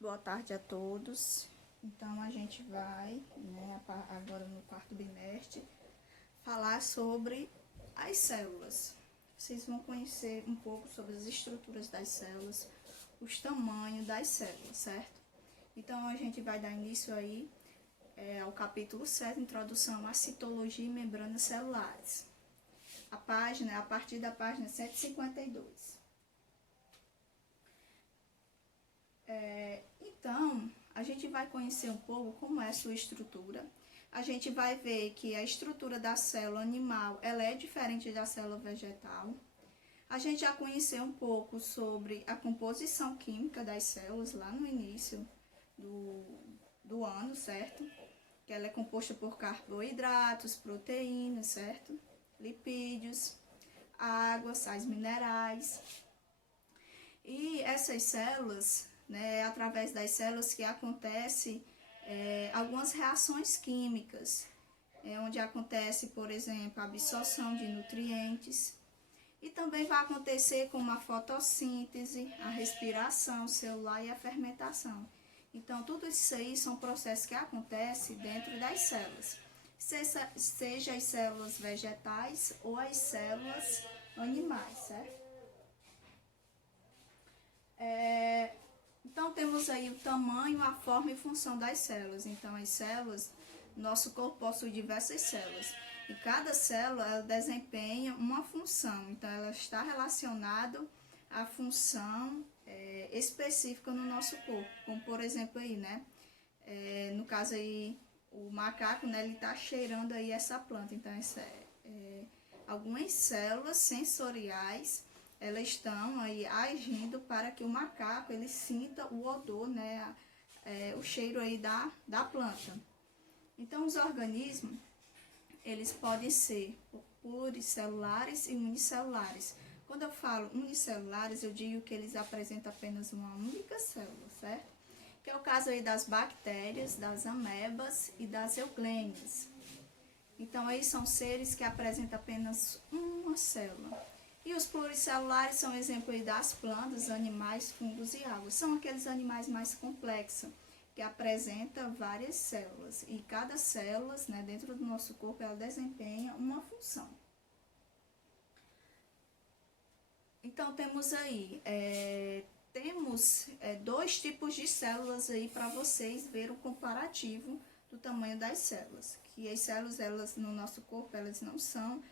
Boa tarde a todos. Então, a gente vai, agora no quarto bimestre, falar sobre as células. Vocês vão conhecer um pouco sobre as estruturas das células, os tamanhos das células, certo? Então, a gente vai dar início aí ao capítulo 7, Introdução à Citologia e Membranas Celulares. A página é a partir da página 152. Então, a gente vai conhecer um pouco como é a sua estrutura. A gente vai ver que a estrutura da célula animal ela é diferente da célula vegetal. A gente já conheceu um pouco sobre a composição química das células lá no início do ano, certo? Que ela é composta por carboidratos, proteínas, certo? Lipídios, água, sais minerais. E essas células, através das células que acontece algumas reações químicas, onde acontece, por exemplo, a absorção de nutrientes, e também vai acontecer como a fotossíntese, a respiração celular e a fermentação. Então, tudo isso aí são processos que acontecem dentro das células, seja as células vegetais ou as células animais, certo? Então, temos aí o tamanho, a forma e função das células. Então, as células, nosso corpo possui diversas células. E cada célula ela desempenha uma função. Então, ela está relacionada à função específica no nosso corpo. Como, por exemplo, aí, no caso aí, o macaco, ele está cheirando aí essa planta. Então, algumas células sensoriais elas estão aí agindo para que o macaco ele sinta o odor, o cheiro aí da planta. Então, os organismos, eles podem ser pluricelulares e unicelulares. Quando eu falo unicelulares, eu digo que eles apresentam apenas uma única célula, certo? Que é o caso aí das bactérias, das amebas e das eugênias. Então, aí são seres que apresentam apenas uma célula. E os pluricelulares são exemplo aí das plantas, animais, fungos e águas. São aqueles animais mais complexos, que apresentam várias células. E cada célula, dentro do nosso corpo, ela desempenha uma função. Então, temos aí, dois tipos de células aí para vocês verem o comparativo do tamanho das células. Que as células, elas no nosso corpo, elas não são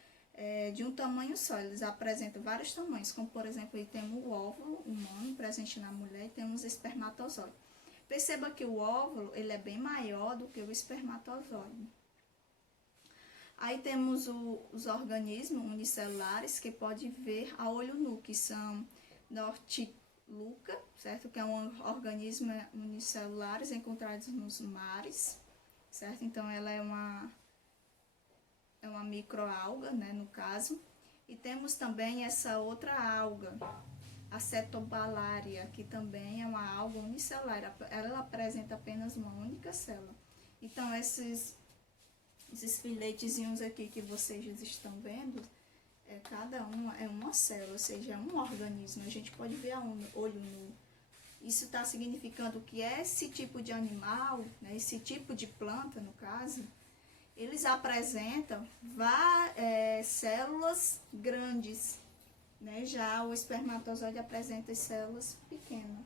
de um tamanho só, eles apresentam vários tamanhos, como por exemplo, aí temos o óvulo humano presente na mulher e temos o espermatozoide. Perceba que o óvulo ele é bem maior do que o espermatozoide. Aí temos os organismos unicelulares que pode ver a olho nu, que são Nortiluca, certo? Que é um organismo unicelulares encontrados nos mares, certo? Então ela é uma microalga, no caso. E temos também essa outra alga, a Cetobalaria, que também é uma alga unicelular. Ela apresenta apenas uma única célula. Então, esses filetezinhos aqui que vocês estão vendo, cada um é uma célula, ou seja, é um organismo. A gente pode ver a olho nu. Isso está significando que esse tipo de animal, esse tipo de planta, no caso, eles apresentam células grandes, já o espermatozoide apresenta as células pequenas.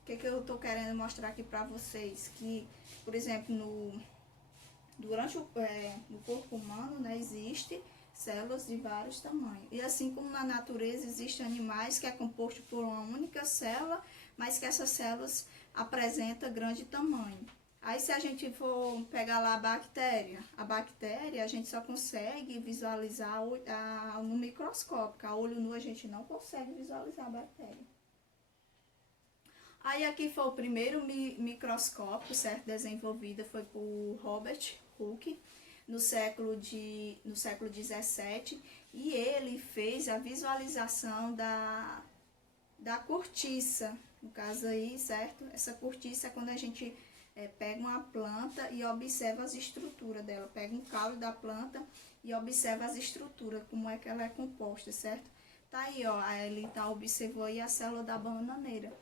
O que eu estou querendo mostrar aqui para vocês? Que, por exemplo, no corpo humano, existe células de vários tamanhos. E assim como na natureza existem animais que é composto por uma única célula, mas que essas células apresentam grande tamanho. Aí se a gente for pegar lá a bactéria a gente só consegue visualizar no microscópio, a olho nu a gente não consegue visualizar a bactéria. Aí aqui foi o primeiro microscópio, certo, desenvolvido, foi por Robert Hooke, no século XVII, e ele fez a visualização da cortiça, no caso aí, certo? Essa cortiça é quando a gente pega uma planta e observa as estruturas dela, pega um caule da planta e observa as estruturas, como é que ela é composta, certo? Tá aí, ó, ele observou aí a célula da bananeira.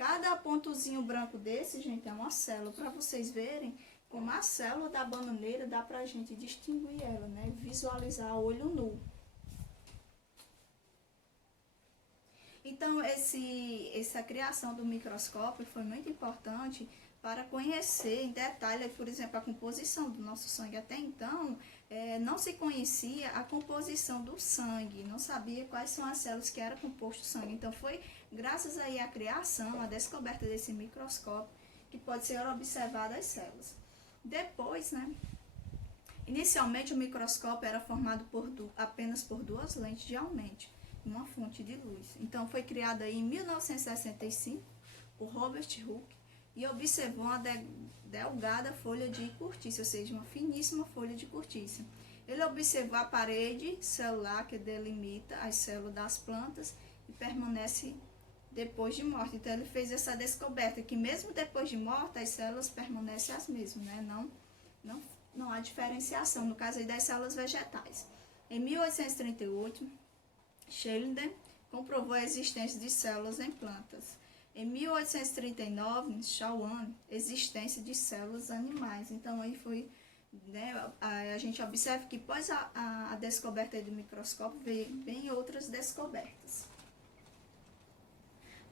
Cada pontozinho branco desse, gente, é uma célula. Para vocês verem como a célula da bananeira dá pra gente distinguir ela, né? Visualizar a olho nu. Então, essa criação do microscópio foi muito importante para conhecer em detalhe, por exemplo, a composição do nosso sangue. Até então, não se conhecia a composição do sangue, não sabia quais são as células que era composto o sangue. Então, foi graças aí à criação, à descoberta desse microscópio, que pode ser observado as células. Depois, né, inicialmente o microscópio era formado apenas por duas lentes de aumento, uma fonte de luz. Então, foi criado aí em 1965 por Robert Hooke, e observou uma delgada folha de cortiça, ou seja, uma finíssima folha de cortiça. Ele observou a parede celular que delimita as células das plantas e permanece depois de morte. Então, ele fez essa descoberta que mesmo depois de morta, as células permanecem as mesmas, né? Não há diferenciação, no caso aí das células vegetais. Em 1838, Schleiden comprovou a existência de células em plantas. Em 1839, Schwann, existência de células animais. Então, aí foi, né, a gente observa que após a descoberta do microscópio, vem outras descobertas.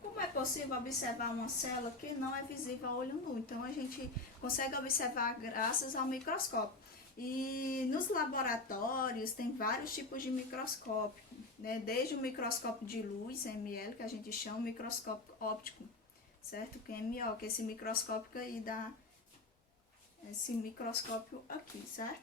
Como é possível observar uma célula que não é visível a olho nu? Então, a gente consegue observar graças ao microscópio. E nos laboratórios tem vários tipos de microscópio, né? Desde o microscópio de luz, ML, que a gente chama microscópio óptico, certo? Que é MO, que é esse microscópio aí dá esse microscópio aqui, certo?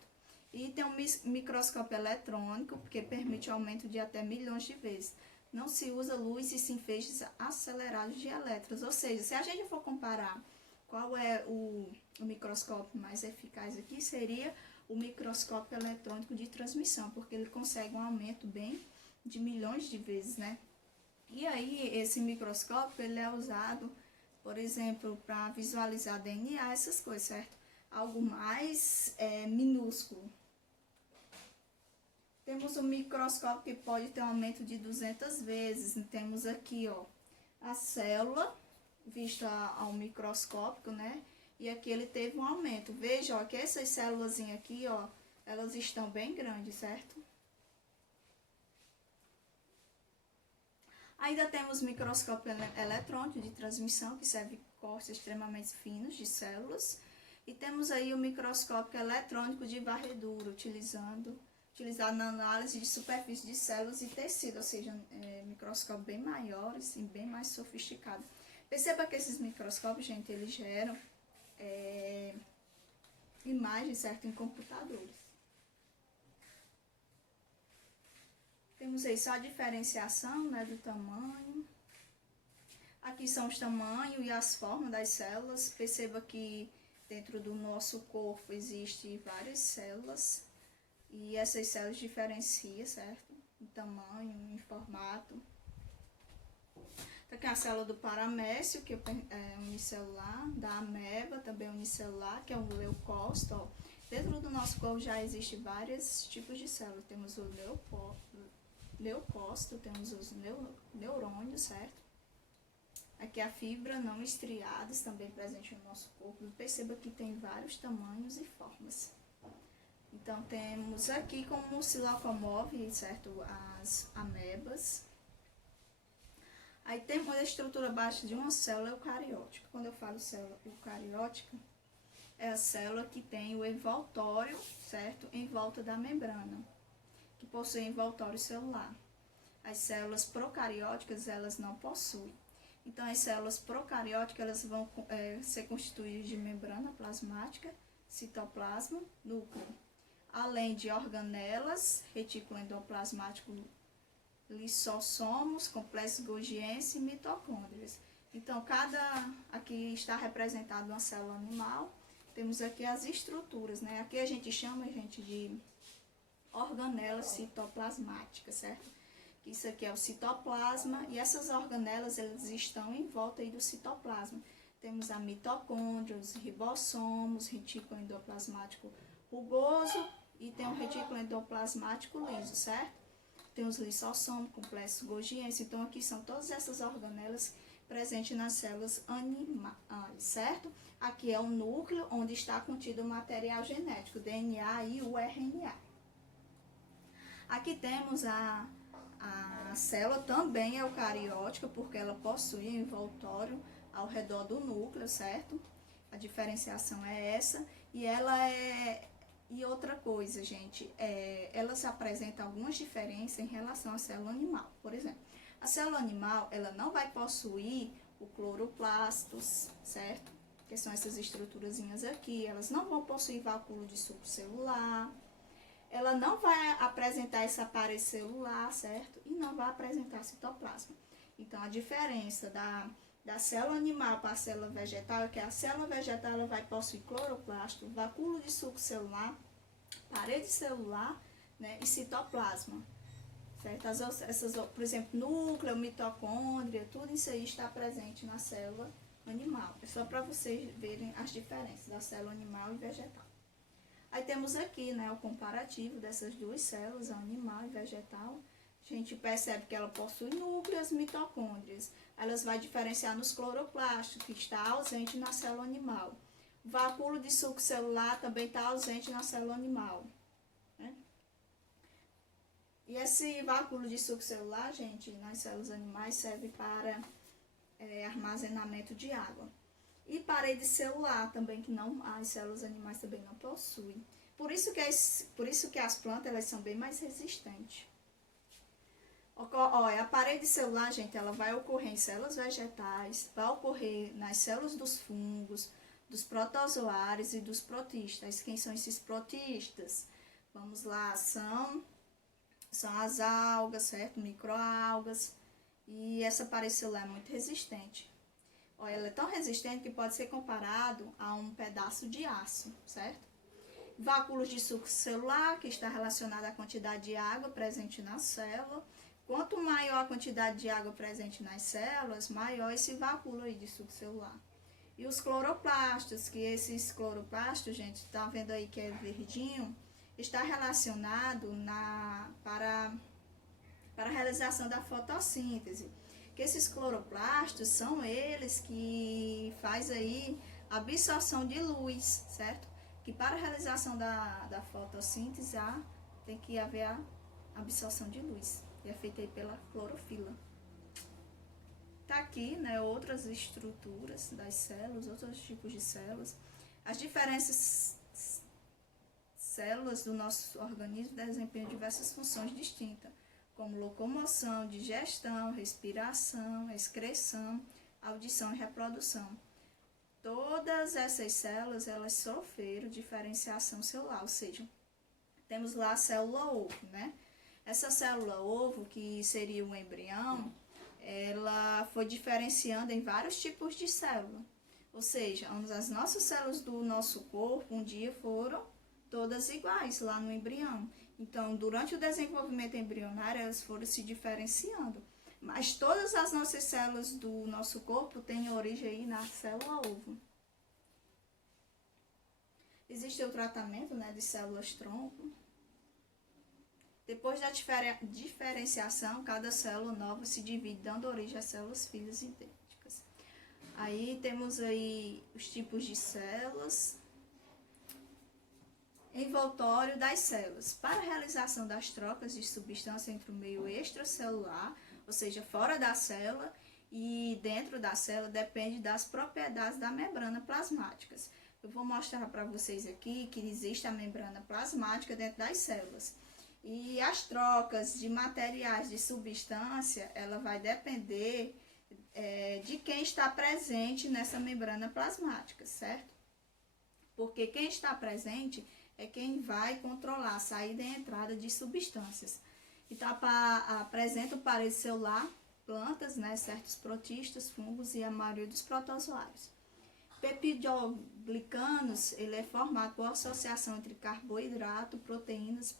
E tem um microscópio eletrônico, que permite aumento de até milhões de vezes. Não se usa luz e sim feixes acelerados de elétrons, ou seja, se a gente for comparar qual é o microscópio mais eficaz aqui, seria o microscópio eletrônico de transmissão, porque ele consegue um aumento bem de milhões de vezes, né? E aí, esse microscópio, ele é usado, por exemplo, para visualizar DNA, essas coisas, certo? Algo mais minúsculo. Temos um microscópio que pode ter um aumento de 200 vezes. Temos aqui, ó, a célula vista ao microscópio, né? E aqui ele teve um aumento. Veja, ó, que essas células aqui, ó, elas estão bem grandes, certo? Ainda temos microscópio eletrônico de transmissão, que serve cortes extremamente finos de células. E temos aí o microscópio eletrônico de varredura, utilizado na análise de superfície de células e tecido, ou seja, microscópios bem maiores e bem mais sofisticados. Perceba que esses microscópios, gente, eles geram imagens, certo, em computadores. Temos aí só a diferenciação, né, do tamanho. Aqui são os tamanhos e as formas das células. Perceba que dentro do nosso corpo existem várias células. E essas células diferenciam, certo? Em tamanho, em formato. Aqui a célula do paramécio, que é unicelular, da ameba, também unicelular, que é um leucócito. Ó. Dentro do nosso corpo já existem vários tipos de células. Temos o leucócito, temos os neurônios, certo? Aqui a fibra não estriadas, também presente no nosso corpo. Perceba que tem vários tamanhos e formas. Então, temos aqui como se locomove, certo? As amebas. Aí temos a estrutura básica de uma célula eucariótica. Quando eu falo célula eucariótica, é a célula que tem o envoltório, certo? Em volta da membrana, que possui envoltório celular. As células procarióticas, elas não possuem. Então, as células procarióticas, elas vão ser constituídas de membrana plasmática, citoplasma, núcleo. Além de organelas, retículo endoplasmático, lissossomos, complexo golgiense e mitocôndrias. Então, aqui está representado uma célula animal. Temos aqui as estruturas, né? Aqui a gente chama, gente, de organelas citoplasmáticas, certo? Isso aqui é o citoplasma e essas organelas, elas estão em volta aí do citoplasma. Temos a mitocôndria, os ribossomos, retículo endoplasmático rugoso e tem um retículo endoplasmático liso, certo? Tem os lissossomos, complexo golgiense. Então, aqui são todas essas organelas presente nas células animais, certo? Aqui é o núcleo onde está contido o material genético, DNA e o RNA. Aqui temos a célula também eucariótica, porque ela possui um envoltório ao redor do núcleo, certo? A diferenciação é essa. E outra coisa, gente, ela se apresenta algumas diferenças em relação à célula animal. Por exemplo, a célula animal, ela não vai possuir o cloroplastos, certo? Que são essas estruturazinhas aqui. Elas não vão possuir vácuo de suco celular. Ela não vai apresentar esse aparelho celular, certo? E não vai apresentar citoplasma. Então, a diferença da célula animal para a célula vegetal é que a célula vegetal ela vai possuir cloroplasto, vacúolo de suco celular, parede celular, né, e citoplasma. Certo? Por exemplo, núcleo, mitocôndria, tudo isso aí está presente na célula animal. É só para vocês verem as diferenças da célula animal e vegetal. Aí temos aqui, né, o comparativo dessas duas células, a animal e vegetal. A gente percebe que ela possui núcleos e mitocôndrias. Elas vão diferenciar nos cloroplastos, que está ausente na célula animal. O vacúolo de suco celular também está ausente na célula animal, né? E esse vacúolo de suco celular, gente, nas células animais serve para armazenamento de água. E parede celular também, que não, as células animais também não possuem. Por isso que as plantas elas são bem mais resistentes. Olha, a parede celular, gente, ela vai ocorrer em células vegetais, vai ocorrer nas células dos fungos, dos protozoários e dos protistas. Quem são esses protistas? Vamos lá, são as algas, certo? Microalgas. E essa parede celular é muito resistente. Olha, ela é tão resistente que pode ser comparado a um pedaço de aço, certo? Vacúolos de suco celular, que está relacionado à quantidade de água presente na célula. Quanto maior a quantidade de água presente nas células, maior esse vacúolo aí de suco celular. E os cloroplastos, que esses cloroplastos, gente, tá vendo aí que é verdinho, está relacionado para a realização da fotossíntese. Que esses cloroplastos são eles que faz aí a absorção de luz, certo? Que para a realização da fotossíntese tem que haver a absorção de luz, que é feita aí pela clorofila. Tá aqui, né, outras estruturas das células, outros tipos de células. As diferentes células do nosso organismo desempenham diversas funções distintas, como locomoção, digestão, respiração, excreção, audição e reprodução. Todas essas células, elas sofreram diferenciação celular, ou seja, temos lá a célula ovo, né? Essa célula ovo, que seria um embrião, ela foi diferenciando em vários tipos de célula. Ou seja, as nossas células do nosso corpo, um dia foram todas iguais lá no embrião. Então, durante o desenvolvimento embrionário, elas foram se diferenciando. Mas todas as nossas células do nosso corpo têm origem aí na célula ovo. Existe o tratamento, né, de células tronco. Depois da diferenciação, cada célula nova se divide, dando origem a células filhas idênticas. Aí temos aí os tipos de células. Envoltório das células. Para a realização das trocas de substância entre o meio extracelular, ou seja, fora da célula e dentro da célula, depende das propriedades da membrana plasmática. Eu vou mostrar para vocês aqui que existe a membrana plasmática dentro das células. E as trocas de materiais de substância, ela vai depender de quem está presente nessa membrana plasmática, certo? Porque quem está presente é quem vai controlar a saída e a entrada de substâncias. Então, apresenta o parede celular, plantas, né, certos protistas, fungos e a maioria dos protozoários. Peptidoglicanos, ele é formado por associação entre carboidrato, proteínas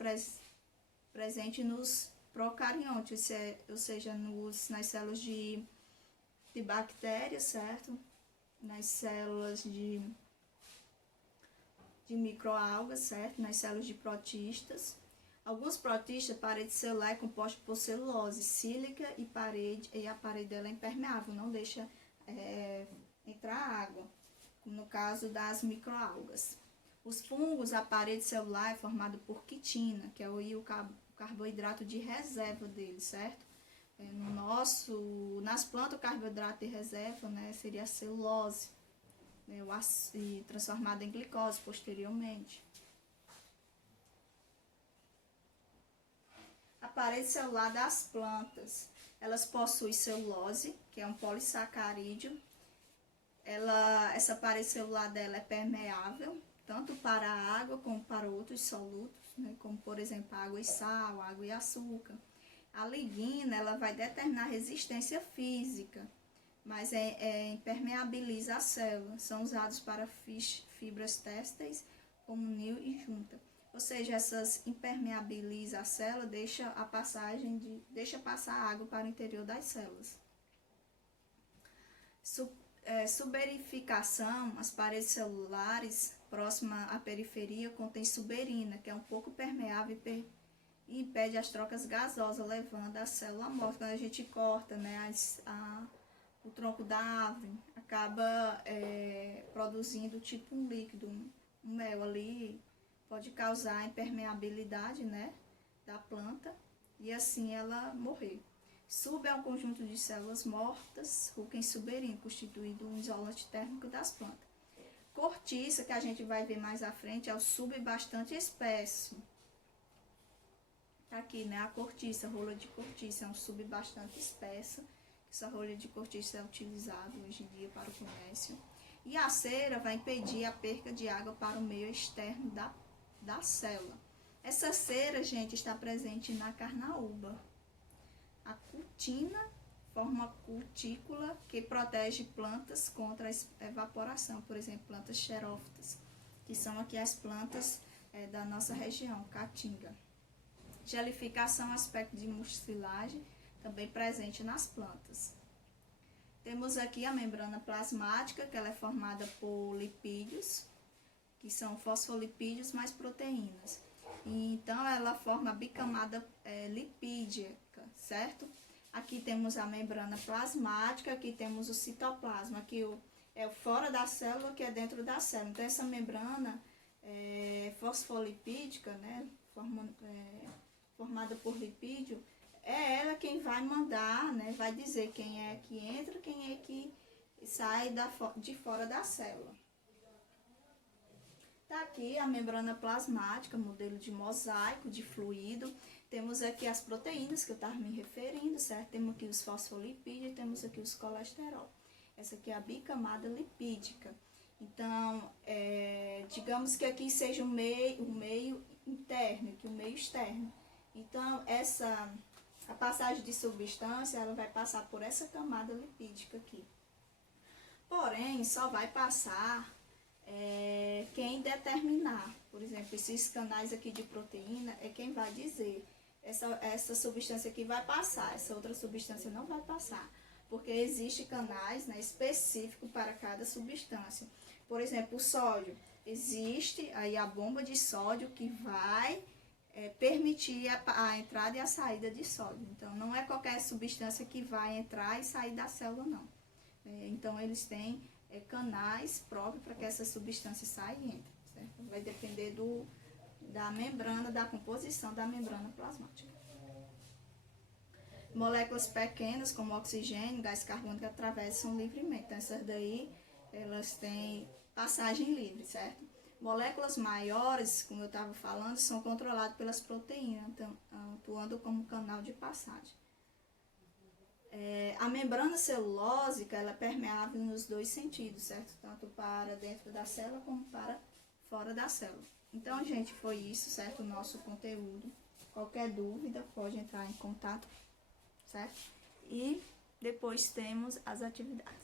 presente nos procariontes, ou seja, nas células de bactérias, certo? Nas células de microalgas, certo? Nas células de protistas. Alguns protistas, a parede celular é composta por celulose, sílica e a parede dela é impermeável, não deixa entrar água, no caso das microalgas. Os fungos, a parede celular é formada por quitina, que é o carboidrato de reserva dele, certo? Nas plantas, o carboidrato de reserva, né, seria a celulose, né, transformada em glicose posteriormente. A parede celular das plantas, elas possuem celulose, que é um polissacarídeo. Essa parede celular dela é permeável, tanto para a água como para outros solutos, né, como por exemplo água e sal, água e açúcar. A lignina, ela vai determinar resistência física, mas impermeabiliza a célula. São usados para fibras têxteis, como nil e junta. Ou seja, essas impermeabiliza a célula, deixa passar a água para o interior das células. Suberificação, as paredes celulares próximas à periferia contém suberina, que é um pouco permeável e impede as trocas gasosas, levando a célula morta. Quando a gente corta, né, o tronco da árvore, acaba produzindo tipo um líquido, um mel ali, pode causar impermeabilidade, né, da planta e assim ela morrer. Sub é um conjunto de células mortas, rico em suberino, constituído um isolante térmico das plantas. Cortiça, que a gente vai ver mais à frente, é o sub bastante espesso. Tá aqui, né, a cortiça, rola de cortiça, é um sub bastante espessa. Essa rolha de cortiça é utilizada hoje em dia para o comércio. E a cera vai impedir a perca de água para o meio externo da célula. Essa cera, gente, está presente na carnaúba. A cutina forma uma cutícula que protege plantas contra a evaporação, por exemplo, plantas xerófitas, que são aqui as plantas da nossa região, caatinga. Gelificação, aspecto de mucilagem, também presente nas plantas. Temos aqui a membrana plasmática, que ela é formada por lipídios, que são fosfolipídios mais proteínas. E, então, ela forma a bicamada lipídica, certo? Aqui temos a membrana plasmática, aqui temos o citoplasma, aqui é o fora da célula, que é dentro da célula. Então, essa membrana fosfolipídica, né, formada por lipídio, é ela quem vai mandar, né, vai dizer quem é que entra, quem é que sai de fora da célula. Tá aqui a membrana plasmática, modelo de mosaico, de fluido. Temos aqui as proteínas que eu estava me referindo, certo? Temos aqui os fosfolipídios e temos aqui os colesterol. Essa aqui é a bicamada lipídica. Então, digamos que aqui seja o meio interno, aqui o meio externo. Então, a passagem de substância, ela vai passar por essa camada lipídica aqui. Porém, só vai passar quem determinar. Por exemplo, esses canais aqui de proteína é quem vai dizer. Essa substância aqui vai passar, essa outra substância não vai passar. Porque existem canais, né, específicos para cada substância. Por exemplo, o sódio. Existe aí a bomba de sódio que vai permitir a entrada e a saída de sódio. Então, não é qualquer substância que vai entrar e sair da célula, não. Então, eles têm canais próprios para que essa substância saia e entre, certo? Vai depender da membrana, da composição da membrana plasmática. Moléculas pequenas, como oxigênio, gás carbônico, atravessam livremente. Então, essas daí, elas têm passagem livre, certo? Moléculas maiores, como eu estava falando, são controladas pelas proteínas, então, atuando como canal de passagem. A membrana celulósica, ela é permeável nos dois sentidos, certo? Tanto para dentro da célula como para fora da célula. Então, gente, foi isso, certo? O nosso conteúdo. Qualquer dúvida, pode entrar em contato, certo? E depois temos as atividades.